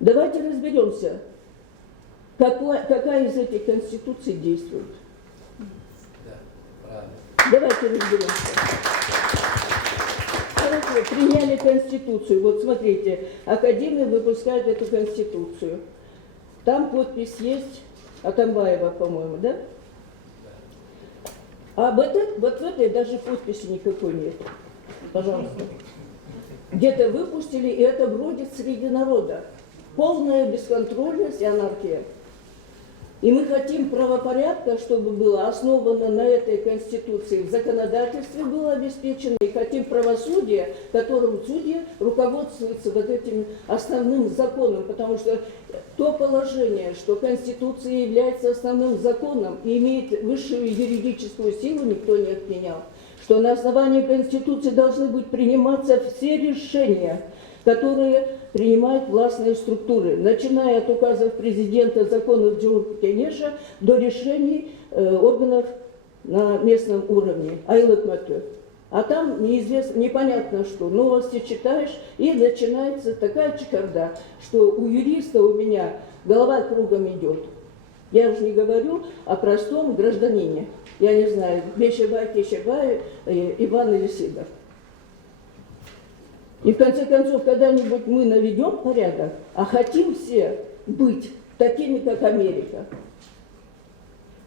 Давайте разберемся, какая из этих конституций действует. Да, правильно. Давайте разберемся. Хорошо, приняли Конституцию. Вот смотрите, Академия выпускает эту Конституцию. Там подпись есть Атамбаева, по-моему, да? А вот в этой даже подписи никакой нет. Пожалуйста. Где-то выпустили, и это бродит среди народа. Полная бесконтрольность и анархия. И мы хотим правопорядка, чтобы было основано на этой Конституции, в законодательстве было обеспечено, и хотим правосудия, которым судьи руководствуются вот этим основным законом, потому что то положение, что Конституция является основным законом и имеет высшую юридическую силу, никто не отменял, что на основании Конституции должны быть приниматься все решения, которые принимают властные структуры, начиная от указов президента, законов Джоур Кенеша до решений органов на местном уровне. А там неизвестно, непонятно что. Новости читаешь, и начинается такая чехарда, что у юриста у меня голова кругом идет. Я уже не говорю о простом гражданине. Я не знаю, Бешебай, Кешебай, Иван или Сидор. И в конце концов, когда-нибудь мы наведем порядок, а хотим все быть такими, как Америка.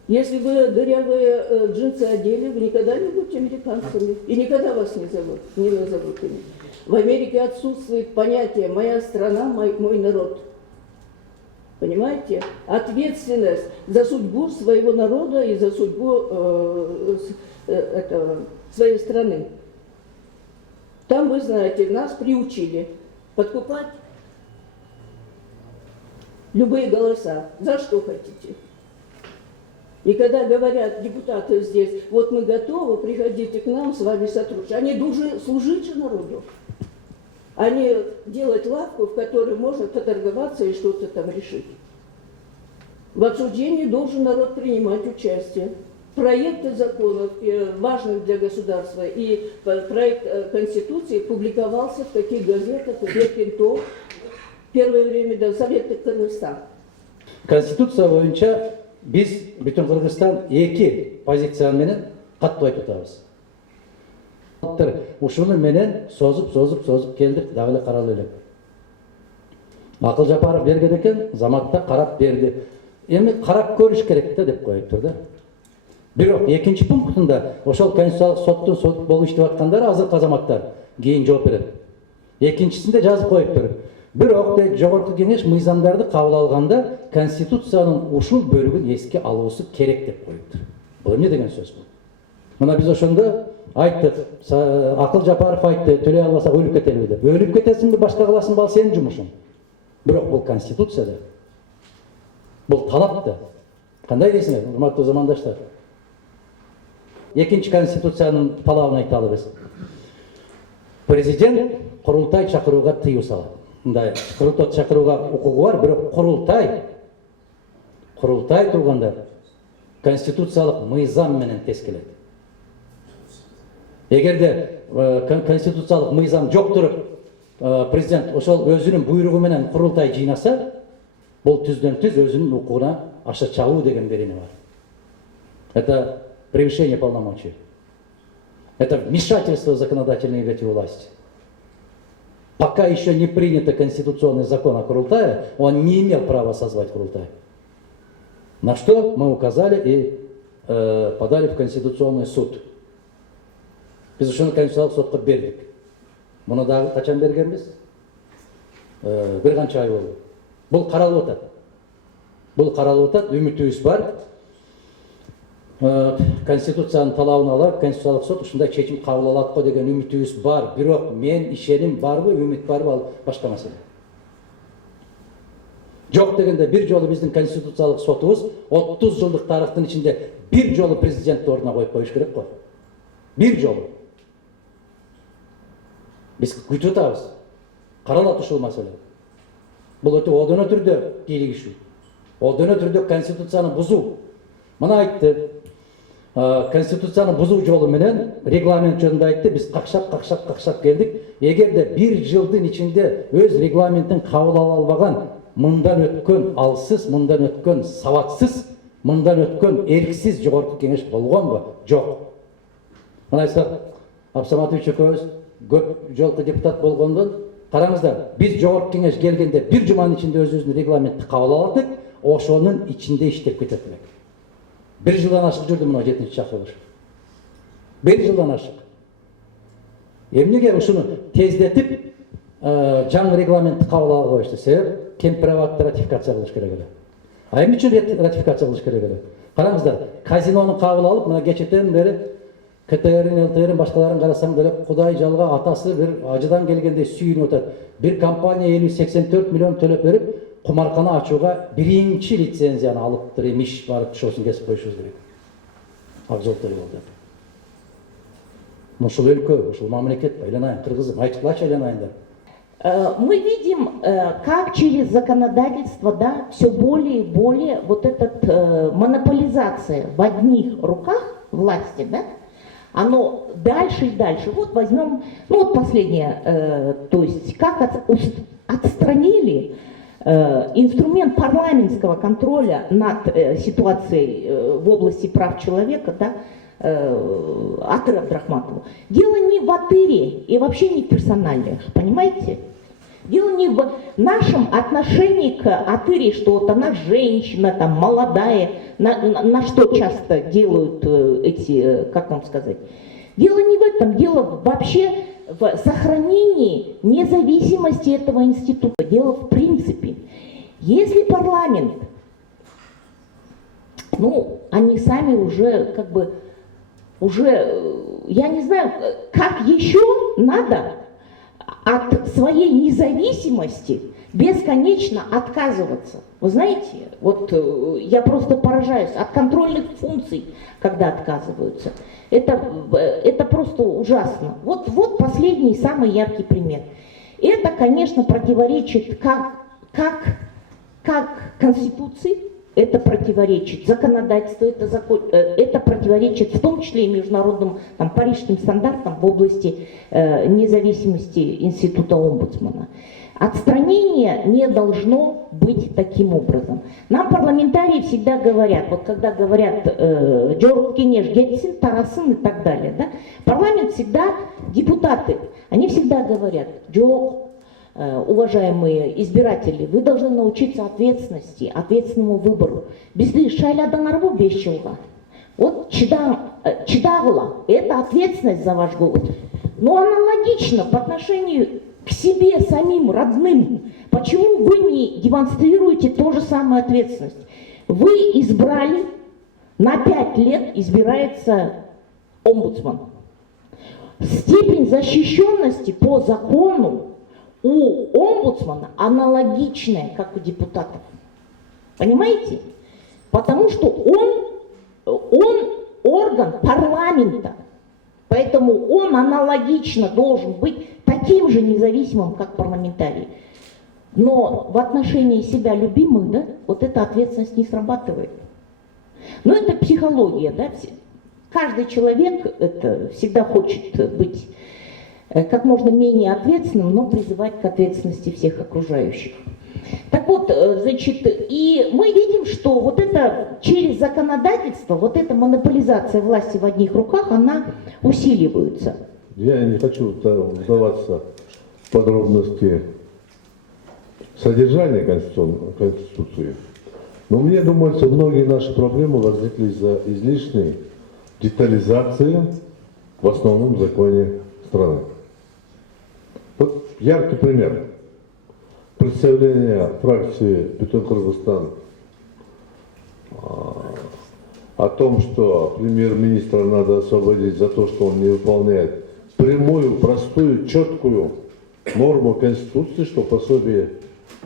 Если вы дырявые джинсы одели, вы никогда не будете американцами. И никогда вас не назовут ими. В Америке отсутствует понятие «моя страна, мой народ». Понимаете? Ответственность за судьбу своего народа и за судьбу своей страны. Там, вы знаете, нас приучили подкупать любые голоса. За что хотите? И когда говорят депутаты здесь, вот мы готовы, приходите к нам, с вами сотрудничать. Они должны служить же народу. А не делать лавку, в которой можно поторговаться и что-то там решить. В обсуждении должен народ принимать участие. Проекты законов, важных для государства, и проект Конституции публиковался в таких газетах, как Еркинтов, в первое время до Совета Кыргызстан. Конституция боюнча биз бүтүн Кыргызстан эки позиция менен каттуу айтып атабыз. Ушуну менен созуп келдик, дагы эле каралып элек. Акыл Жапаров берген экен, заматта карап берди. Эми карап көрүш керек да деп коюптур да. Бирок экинчи пунктунда ошол конституциялык соттун сот болуп иштеп аткандар азыркы азаматтар кийин жооп берет. Экинчисинде жазып коюптур. Бирок жогорку кеңеш мыйзамдарды кабыл алганда конституциянын ушул бөлүгүн эске алуусу керек деп коюптур. Бул эмне деген сөз бул? Мына биз ошондо айттык, Акыл Жапаров айтты, төлөй албасак өлүп кетелиби деп. Өлүп кетесиңби, башка кыласыңбы, ал сенин жумушуң. Бирок бул конституцияда. Бул талап да. Кандай дейсиңер, урматтуу замандаштар? Экинчи конституциянын талабын айталы биз. Президент курултай чакырууга тыюу салат. Мындай курултай чакырууга укугу бар, бирок курултай турганда конституциялык мыйзам менен тескелет. Эгерде конституциялык мыйзам жок туруп, президент ошол өзүнүн буйругу менен курултай жыйнаса, бул түздөн-түз өзүнүн укугуна аша чабуу деген берени бар. Это превышение полномочий. Это вмешательство в законодательные ветви власти. Пока еще не принято конституционный закон о Курултае, он не имел права созвать Курултай. На что мы указали и подали в Конституционный суд. Biz ошону конституциялык сотко бердик. Муну дагы качан бергенбиз? Бир канча ай болду. Бул каралып атат. Үмүтүбүз бар. Конституциянын талабын алып, конституциялык сот ушундай чечим кабыл алат го деген үмүтүбүз бар. Бирок мен ишеним барбы, үмүт барбы, ал башка маселе. Жок дегенде бир жолу биздин конституциялык сотубуз 30 жылдык тарыхтын ичинде бир жолу президентти ордуна коюп коюш керек го. Бир жолу. Биз күтүп атабыз. Каралат ушул маселе. Бул өтө одоно түрдө бийлик иши. Одоно түрдө конституцияны бузуу. Мына айтты. Конституцияны бузуу жолу менен регламент жөнүндө айтты. Биз какшап келдик. Эгерде бир жылдын ичинде өз регламентин кабыл ала албаган мындан өткөн алсыз, мындан өткөн сабатсыз, мындан өткөн эрксиз жогорку кеңеш болгонбу? Жок. Мына айтсак, Абсаматович экөөбүз көп жолку депутат болгондон, караңыздар, биз жогорку кеңеш келгенде бир жуманын ичинде өзүбүздүн регламентти кабыл алдык, ошонун ичинде иштеп кетет элек. Бир жылдан ашык жүрдү мына 7-чи чакырылыш. Бир жылдан ашык. Эмнеге ушуну тездетип жаңы регламентти кабыл алып коюшту? Себеп Кемпироватты ратификация кылыш керек эле. А эмне үчүн ратификация кылыш керек эле? Караңыздар, казинону кабыл алып, мына кечетен бери КТРин, ЛТРин, башкаларын карасаң деле Кудай жалга атасы бир ажыдан келгендей сүйүнүп атат. Бир компания 50-84 миллион төлөп берип, кумаркана ачууга биринчи лицензияны алыптыр, имиш барып шоусун кесип коюшубуз керек. Ак жолтой болду. Ушул өлкө, ушул мамлекет, айланайын, кыргызым, айтчылачы айланайындар. Мы видим, как через законодательство, да, все более и более вот эта монополизация в одних руках власти, да, оно дальше и дальше. Вот возьмем, ну вот последнее, то есть как отстранили инструмент парламентского контроля над ситуацией в области прав человека, да, Атыру Абдрахматову. Дело не в Атыре и вообще не в персоналиях, понимаете? Дело не в нашем отношении к Атыре, что вот она женщина, там, молодая, на что часто делают эти, как вам сказать. Дело не в этом, дело вообще в сохранении независимости этого института. Дело в принципе. Если парламент, ну, они сами уже как бы, я не знаю, как еще надо от своей независимости бесконечно отказываться. Вы знаете, вот я просто поражаюсь от контрольных функций, когда отказываются. Это просто ужасно. Вот последний, самый яркий пример. Это, конечно, противоречит как Конституции, это противоречит законодательству, это противоречит в том числе и международным там, парижским стандартам в области независимости института омбудсмана. Отстранение не должно быть таким образом. Нам парламентарии всегда говорят, вот когда говорят «Жорук кеңеш кетсин, тарасын» и так далее, да, парламент всегда, депутаты, они всегда говорят «Жок, уважаемые избиратели, вы должны научиться ответственности, ответственному выбору. Бизди шайладан арбу 5 жылга. Вот чидагыла, это ответственность за ваш голос. Но аналогично по отношению к себе самим, родным. Почему вы не демонстрируете ту же самую ответственность? Вы избрали, на 5 лет избирается омбудсман. Степень защищенности по закону у омбудсмана аналогичная, как у депутатов. Понимаете? Потому что он орган парламента. Поэтому он аналогично должен быть таким же независимым, как парламентарий. Но в отношении себя любимых, да, вот эта ответственность не срабатывает. Но это психология, да. Каждый человек это всегда хочет быть как можно менее ответственным, но призывать к ответственности всех окружающих. Так вот, значит, и мы видим, что вот это через законодательство, вот эта монополизация власти в одних руках, она усиливается. Я не хочу вдаваться в подробности содержания Конституции, но мне думается, многие наши проблемы возникли из-за излишней детализации в основном законе страны. Вот яркий пример. Представление фракции Бүтін Кыргызстан о том, что премьер-министра надо освободить за то, что он не выполняет прямую, простую, четкую норму Конституции, что пособия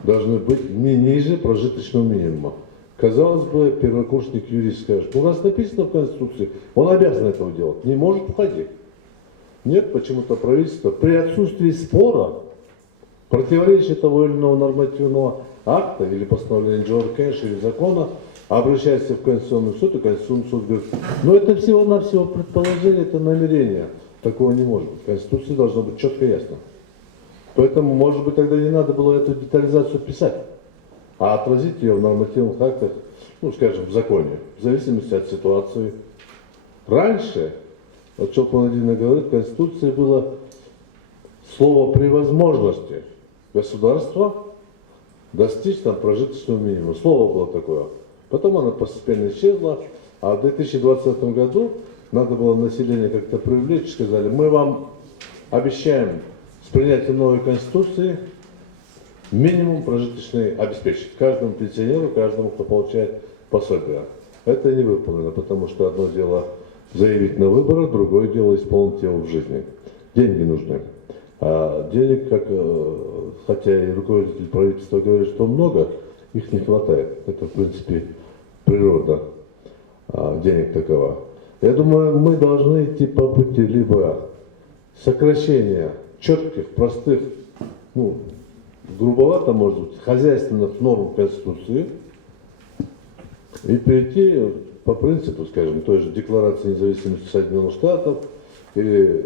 должны быть не ниже прожиточного минимума. Казалось бы, первокурсник юрист скажет, у нас написано в Конституции, он обязан этого делать, не может уходить. Нет, почему-то правительство при отсутствии спора, противоречия того или иного нормативного акта или постановления Джоркэш или закона, обращается в Конституционный суд, и Конституционный суд говорит, но это всего-навсего предположение, это намерение. Такого не может быть. В Конституции должно быть четко и ясно. Поэтому, может быть, тогда не надо было эту детализацию писать. а отразить ее в нормативных актах, ну, скажем, в законе, в зависимости от ситуации. Раньше, вот что Владимир говорит, в Конституции было слово «при возможности» государства достичь там прожиточного минимума. Слово было такое. Потом оно постепенно исчезло, а в 2020 году надо было население как-то привлечь, сказали, мы вам обещаем с принятием новой Конституции минимум прожиточный обеспечить каждому пенсионеру, каждому, кто получает пособие. Это не выполнено, потому что одно дело заявить на выборах, другое дело исполнить его в жизни. Деньги нужны. А денег, хотя и руководитель правительства говорит, что много, их не хватает. Это, в принципе, природа денег такова. Я думаю, мы должны идти по пути либо сокращения четких, простых, ну, грубовато, может быть, хозяйственных норм Конституции и перейти по принципу, скажем, той же Декларации независимости Соединенных Штатов или,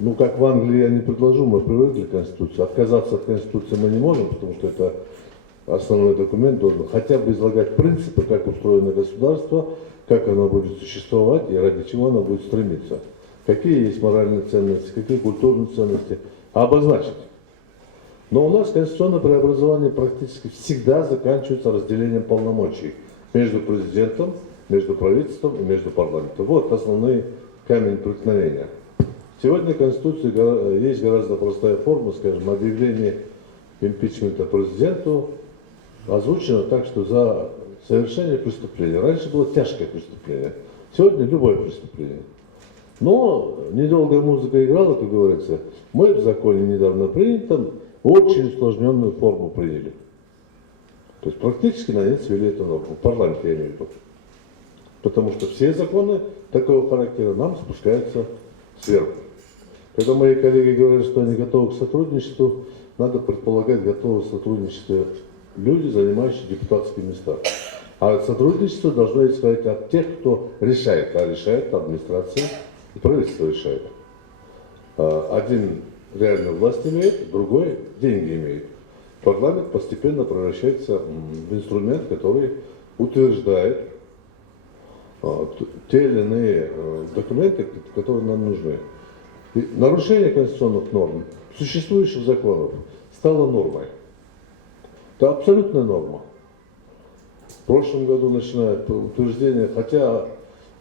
ну, как в Англии я не предложу, мы привыкли к Конституции. Отказаться от Конституции мы не можем, потому что это основной документ должен хотя бы излагать принципы, как устроено государство, как оно будет существовать и ради чего оно будет стремиться. Какие есть моральные ценности, какие культурные ценности, обозначить. Но у нас конституционное преобразование практически всегда заканчивается разделением полномочий между президентом, между правительством и между парламентом. Вот основные камень преткновения. Сегодня в Конституции есть гораздо простая форма, скажем, объявление импичмента президенту озвучено так, что за совершение преступления. Раньше было тяжкое преступление, сегодня любое преступление. Но недолгая музыка играла, как говорится. Мы в законе недавно принятом очень усложненную форму приняли. То есть практически на нет свели эту норму. Парламент я имею в виду. Потому что все законы такого характера нам спускаются сверху. Когда мои коллеги говорят, что они готовы к сотрудничеству, надо предполагать, готовы к сотрудничеству люди, занимающие депутатские места. А сотрудничество должно исходить от тех, кто решает, а решает администрация и правительство решает. Один реальную власть имеет, другой деньги имеет. Парламент постепенно превращается в инструмент, который утверждает те или иные документы, которые нам нужны. И нарушение конституционных норм, существующих законов, стало нормой. Это абсолютная норма. В прошлом году начинает утверждение, хотя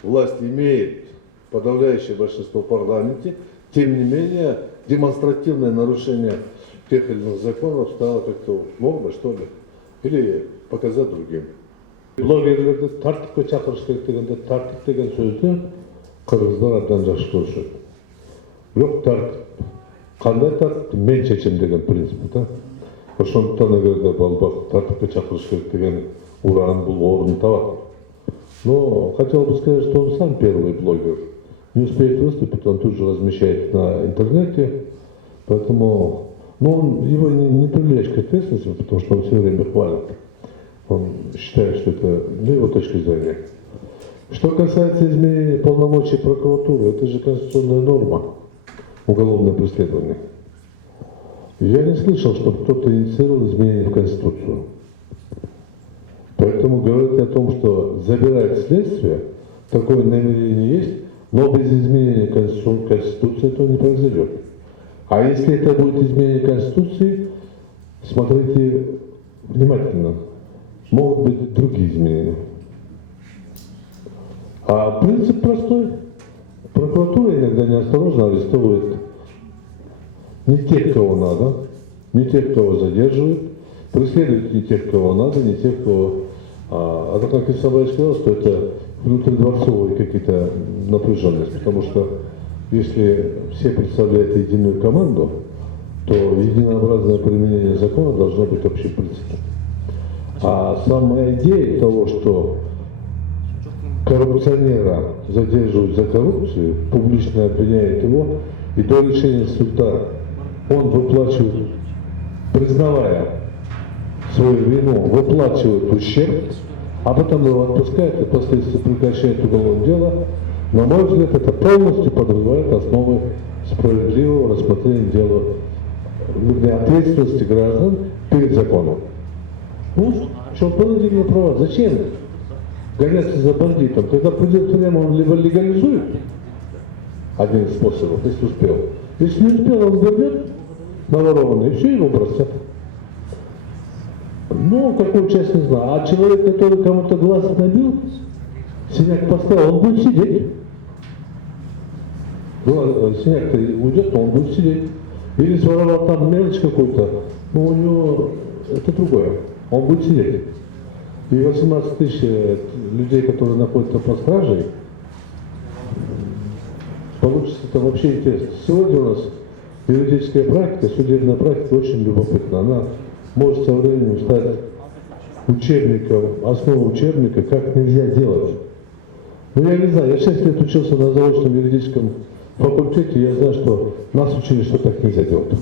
власть имеет подавляющее большинство в парламенте, тем не менее демонстративное нарушение тех или иных законов стало как-то нормой, что ли, или показать другим. Блогерлерді тәртіпке шақырыш керек дегенде тәртіп деген сөзді қырғыздар абдан жақсы көріседі. Жоқ, тәртіп, қандай тәртіп, мен шешем деген принцип, да? Ошондуктан эгерде балбак тәртіпке шақырыш керек деген уран бұл орын табады. Но хотел бы сказать, что он сам первый блогер. Не успеет выступить, он тут же размещает на интернете, поэтому, но его не привлечь к ответственности, потому что он все время хвалит. Он считает, что это не его точки зрения. Что касается изменения полномочий прокуратуры, это же конституционная норма, уголовное преследование. Я не слышал, чтобы кто-то инициировал изменения в Конституцию. Поэтому говорить о том, что забирать следствие, такое намерение есть, но без изменения Конституции этого не произойдет. А если это будет изменение Конституции, смотрите внимательно. Могут быть другие изменения. А принцип простой. Прокуратура иногда неосторожно арестовывает не тех, кого надо, не тех, кого задерживают, преследует не тех, кого надо, не тех, кого... А так как Исабай сказал, что это внутридворцовые какие-то напряженности, потому что если все представляют единую команду, то единообразное применение закона должно быть общим принципом. А самая идея того, что коррупционера задерживают за коррупцию, публично обвиняют его, и до решения суда он выплачивает, признавая свою вину, выплачивает ущерб, а потом его отпускают и впоследствии прекращают уголовное дело, на мой взгляд, это полностью подрывает основы справедливого рассмотрения дела, ответственности граждан перед законом. Ну, в чем понудительные права? Зачем гоняться за бандитом? Когда придет время, он либо легализует, один из способов, если успел. Если не успел, он вернет наворованное, и все его бросят. Ну, какую часть не знаю. А человек, который кому-то глаз набил, синяк поставил, он будет сидеть. Синяк-то уйдет, но он будет сидеть. Или своровал там мелочь какую-то, но у него это другое. Он будет сидеть. И 18 тысяч людей, которые находятся под стражей, получится это вообще интересно. Сегодня у нас юридическая практика, судебная практика очень любопытна. Она может со временем стать учебником, основой учебника, как нельзя делать. Ну, я не знаю, я 6 лет учился на заочном юридическом факультете, я знаю, что нас учили, что так нельзя делать.